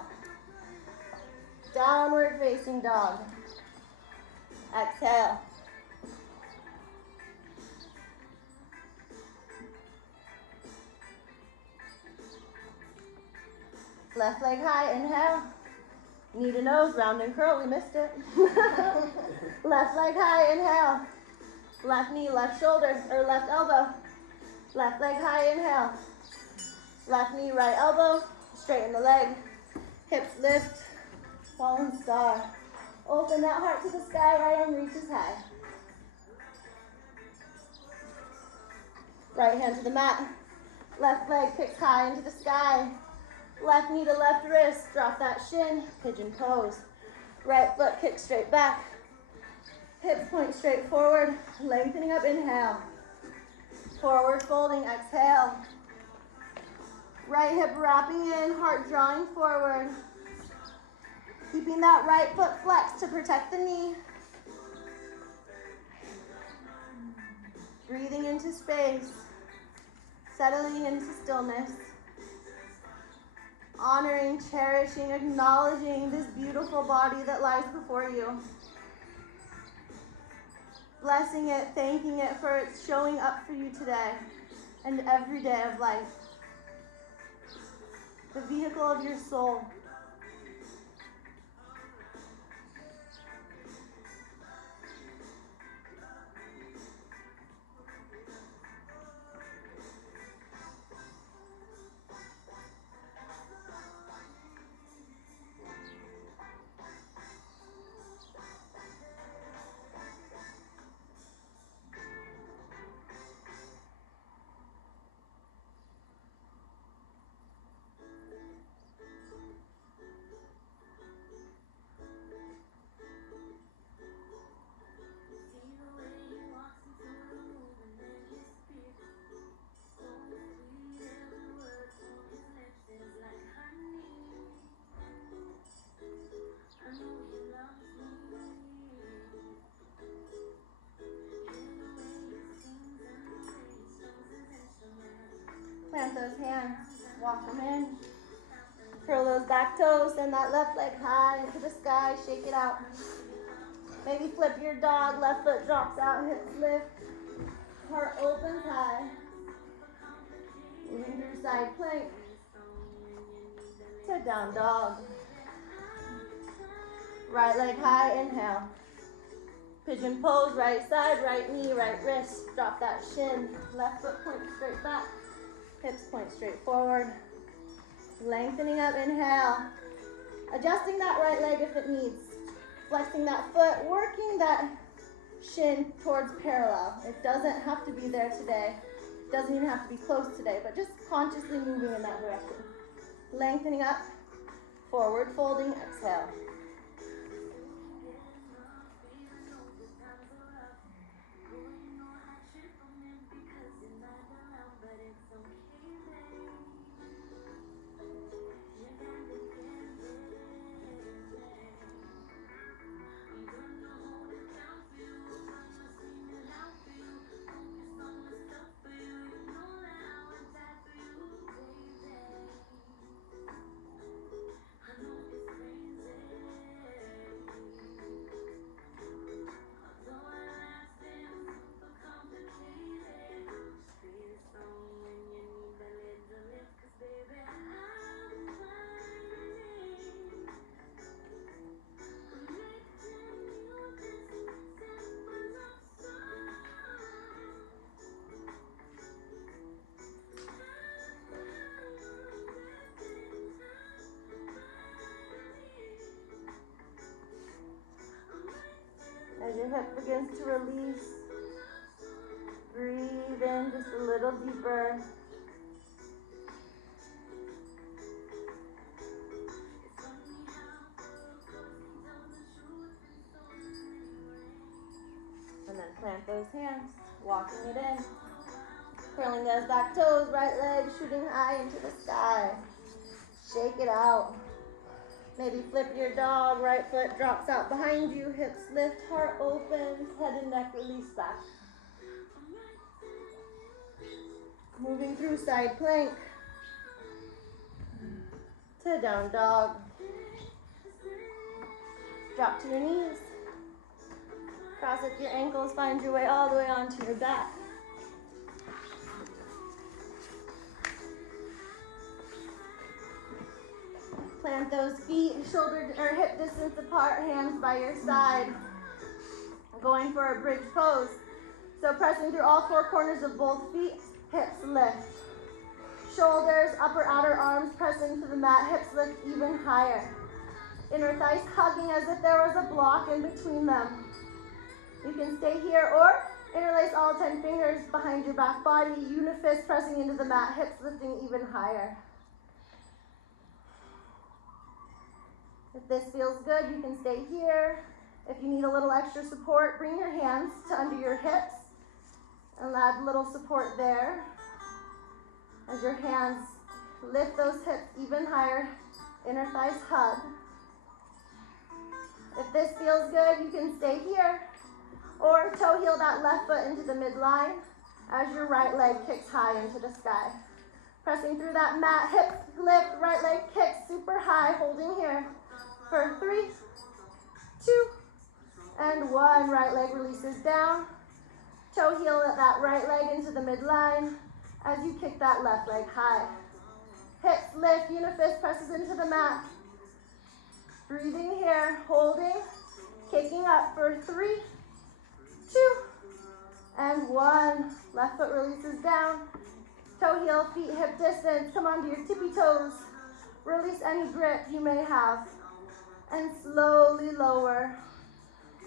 Downward facing dog. Exhale. Left leg high, inhale. Knee to nose, round and curl, we missed it. Left leg high, inhale. Left knee, left shoulder, or left elbow. Left leg high, inhale. Left knee, right elbow, straighten the leg. Hips lift, fallen star. Open that heart to the sky, right arm reaches high. Right hand to the mat. Left leg kicks high into the sky. Left knee to left wrist, drop that shin, pigeon pose. Right foot kicks straight back. Hips point straight forward, lengthening up, inhale. Forward folding, exhale. Right hip wrapping in, heart drawing forward. Keeping that right foot flexed to protect the knee. Breathing into space. Settling into stillness. Honoring, cherishing, acknowledging this beautiful body that lies before you. Blessing it, thanking it for its showing up for you today and every day of life. The vehicle of your soul. Plant those hands, walk them in. Curl those back toes, send that left leg high into the sky, shake it out. Maybe flip your dog, left foot drops out, hips lift. Heart opens high. Moving through side plank. To down dog. Right leg high, inhale. Pigeon pose, right side, right knee, right wrist. Drop that shin. Left foot point straight back. Hips point straight forward. Lengthening up, inhale. Adjusting that right leg if it needs. Flexing that foot, working that shin towards parallel. It doesn't have to be there today. It doesn't even have to be close today, but just consciously moving in that direction. Lengthening up, forward folding, exhale. As your hip begins to release, breathe in just a little deeper. And then plant those hands, walking it in. Curling those back toes, right leg shooting high into the sky. Shake it out. Maybe flip your dog, right foot drops out behind you, hips lift, heart opens, head and neck release back. Moving through side plank to down dog. Drop to your knees. Cross up your ankles, find your way all the way onto your back. Plant those feet shoulder or hip distance apart, hands by your side. Going for a bridge pose. So pressing through all four corners of both feet, hips lift. Shoulders, upper outer arms pressing to the mat, hips lift even higher. Inner thighs hugging as if there was a block in between them. You can stay here or interlace all 10 fingers behind your back body, unifist pressing into the mat, hips lifting even higher. If this feels good, you can stay here. If you need a little extra support, bring your hands to under your hips and add a little support there. As your hands lift those hips even higher, inner thighs hug. If this feels good, you can stay here or toe heel that left foot into the midline as your right leg kicks high into the sky. Pressing through that mat, hips lift, right leg kicks super high, holding here for 3, 2, and 1. Right leg releases down. Toe heel that right leg into the midline as you kick that left leg high. Hips lift, unifist presses into the mat. Breathing here, holding, kicking up for 3, 2, and 1. Left foot releases down. Toe heel, feet hip distance. Come onto your tippy toes. Release any grip you may have. And slowly lower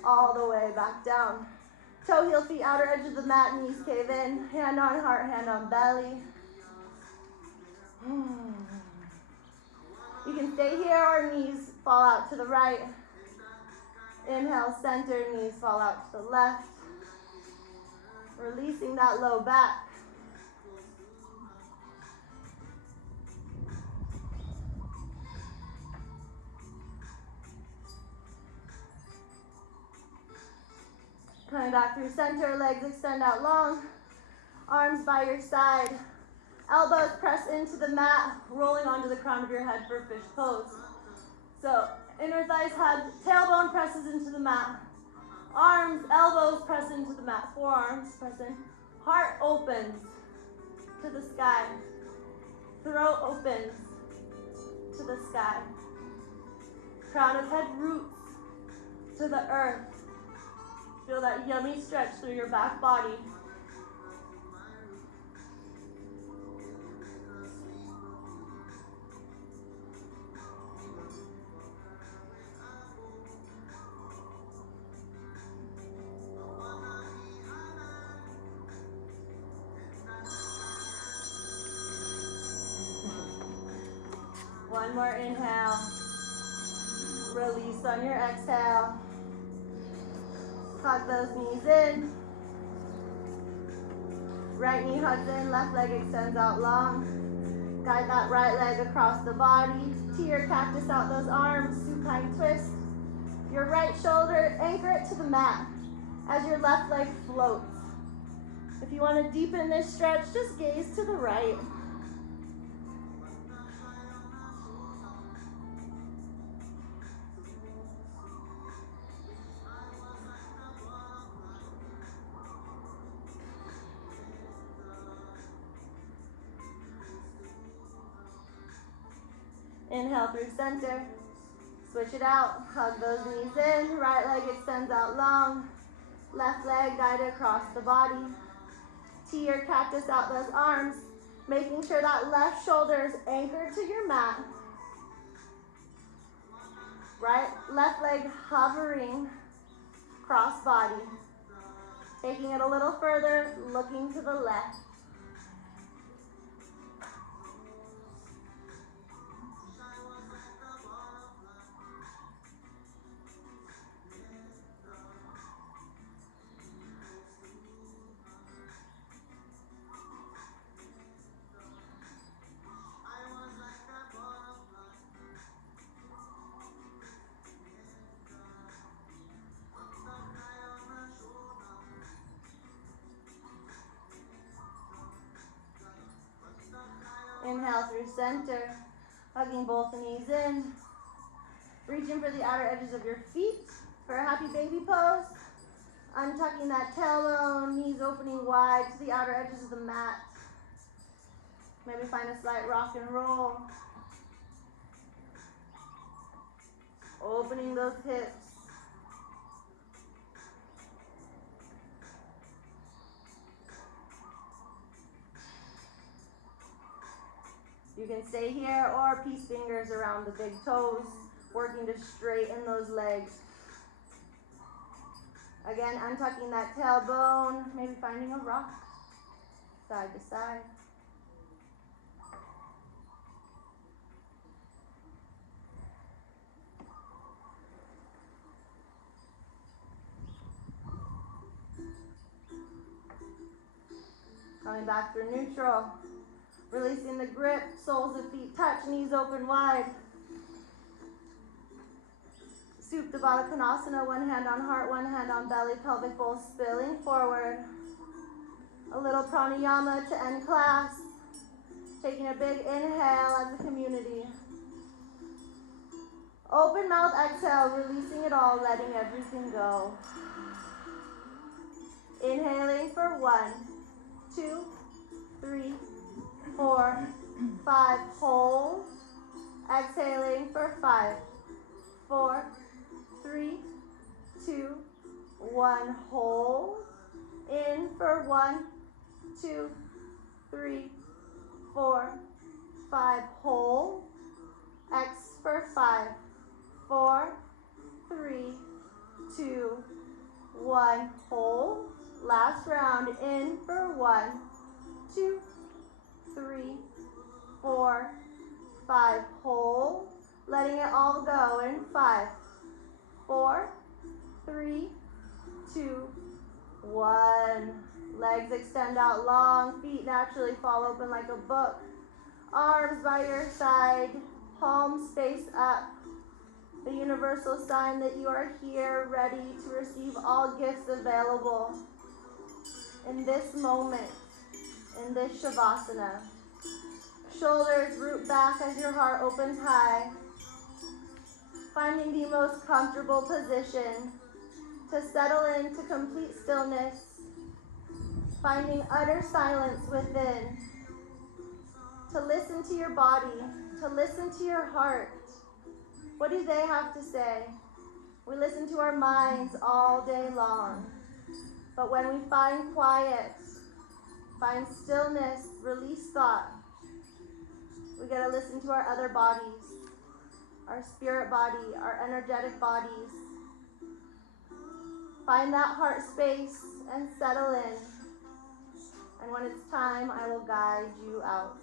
all the way back down. Toe heel, feet outer edge of the mat, knees cave in. Hand on heart, hand on belly. You can stay here or knees fall out to the right. Inhale, center, knees fall out to the left. Releasing that low back. Coming back through center, legs extend out long. Arms by your side. Elbows press into the mat, rolling onto the crown of your head for fish pose. So inner thighs hug, tailbone presses into the mat. Arms, elbows press into the mat, forearms press in. Heart opens to the sky. Throat opens to the sky. Crown of head roots to the earth. Feel that yummy stretch through your back body. One more inhale. Release on your exhale. Hug those knees in. Right knee hugs in, left leg extends out long. Guide that right leg across the body. Tear, cactus out those arms, supine twist. Your right shoulder, anchor it to the mat as your left leg floats. If you want to deepen this stretch, just gaze to the right. Inhale through center. Switch it out. Hug those knees in. Right leg extends out long. Left leg guided across the body. T or cactus out those arms. Making sure that left shoulder is anchored to your mat. Left leg hovering cross body. Taking it a little further, looking to the left. Inhale through center, hugging both knees in. Reaching for the outer edges of your feet for a happy baby pose. Untucking that tailbone, knees opening wide to the outer edges of the mat. Maybe find a slight rock and roll. Opening those hips. You can stay here or peace fingers around the big toes, working to straighten those legs. Again, untucking that tailbone, maybe finding a rock, side to side. Coming back through neutral. Releasing the grip, soles of feet touch, knees open wide. Supta Baddha Konasana, one hand on heart, one hand on belly, pelvic bowl spilling forward. A little pranayama to end class. Taking a big inhale as a community. Open mouth exhale, releasing it all, letting everything go. Inhaling for 1, 2, 3, 4, 5, hold. Exhaling for 5, 4, 3, 2, 1, hold. In for 1, 2, 3, 4, 5, hold. X for 5, 4, 3, 2, 1, hold. Last round, in for 1, 2, 3, 4, 5, hold. Letting it all go in 5, 4, 3, 2, 1. Legs extend out long, feet naturally fall open like a book. Arms by your side, palms face up. The universal sign that you are here, ready to receive all gifts available in this moment, in this Shavasana. Shoulders root back as your heart opens high. Finding the most comfortable position to settle into complete stillness. Finding utter silence within. To listen to your body, to listen to your heart. What do they have to say? We listen to our minds all day long. But when we find quiet, find stillness, release thought, we get to listen to our other bodies, our spirit body, our energetic bodies. Find that heart space and settle in. And when it's time, I will guide you out.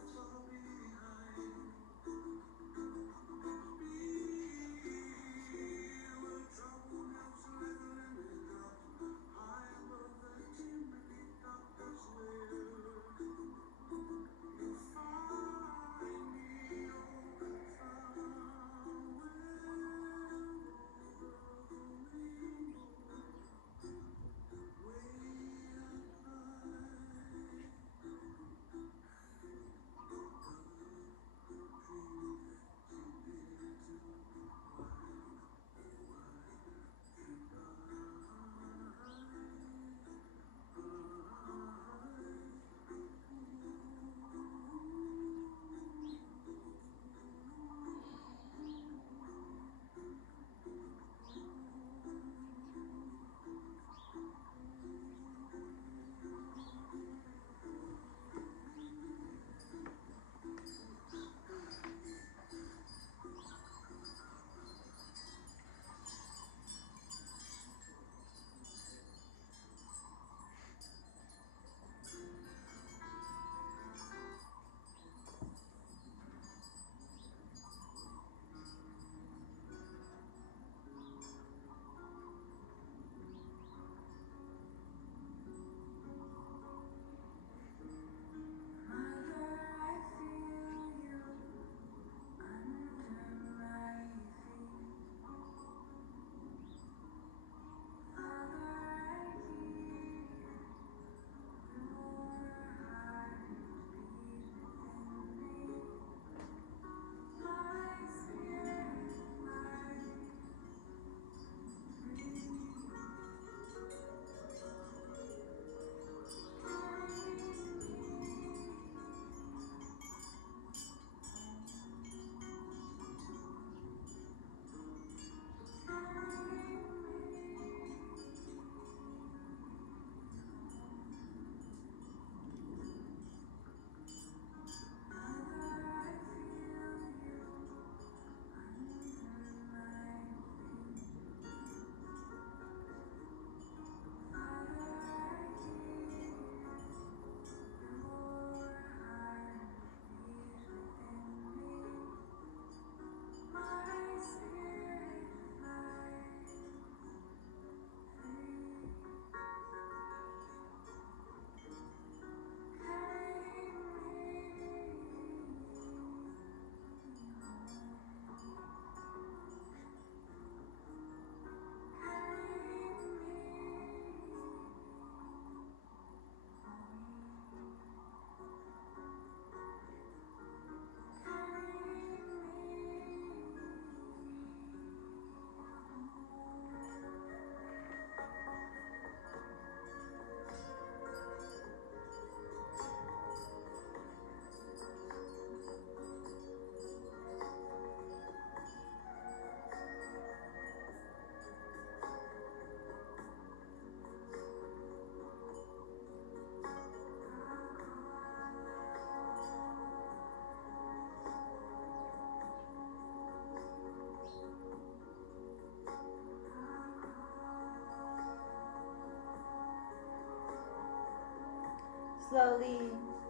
Slowly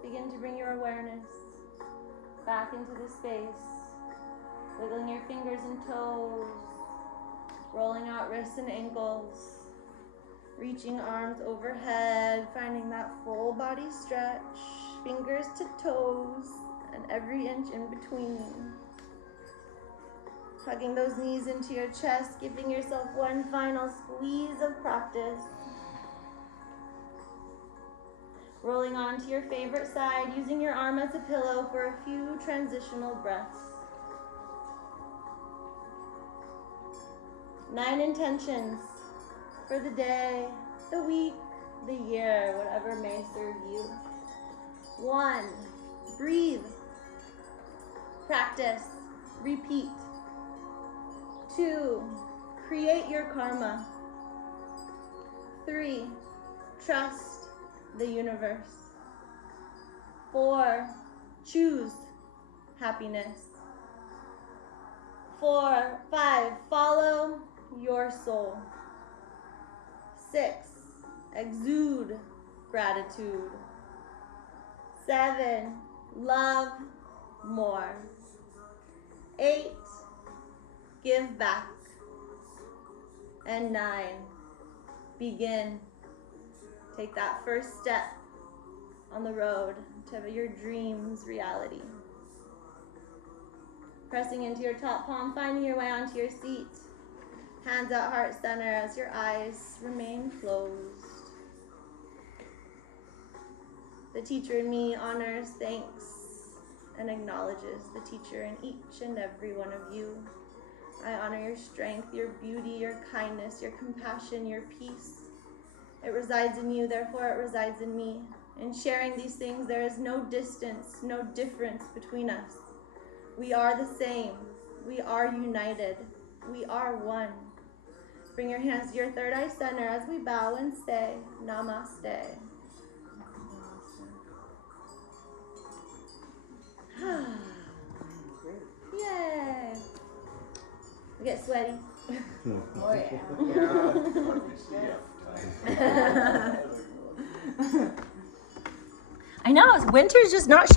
begin to bring your awareness back into the space, wiggling your fingers and toes, rolling out wrists and ankles, reaching arms overhead, finding that full body stretch, fingers to toes, and every inch in between. Hugging those knees into your chest, giving yourself one final squeeze of practice. Rolling onto your favorite side, using your arm as a pillow for a few transitional breaths. 9 intentions for the day, the week, the year, whatever may serve you. 1, breathe. Practice. Repeat. 2, create your karma. 3, trust the universe. 4, choose happiness. 5, follow your soul. 6, exude gratitude. 7, love more. 8, give back. And 9, begin. Take that first step on the road to your dreams reality. Pressing into your top palm, finding your way onto your seat. Hands at heart center as your eyes remain closed. The teacher in me honors, thanks, and acknowledges the teacher in each and every one of you. I honor your strength, your beauty, your kindness, your compassion, your peace. It resides in you, therefore it resides in me. In sharing these things, there is no distance, no difference between us. We are the same. We are united. We are one. Bring your hands to your third eye center as we bow and say, Namaste. Yay! We get sweaty. Oh yeah. I know, winter's just not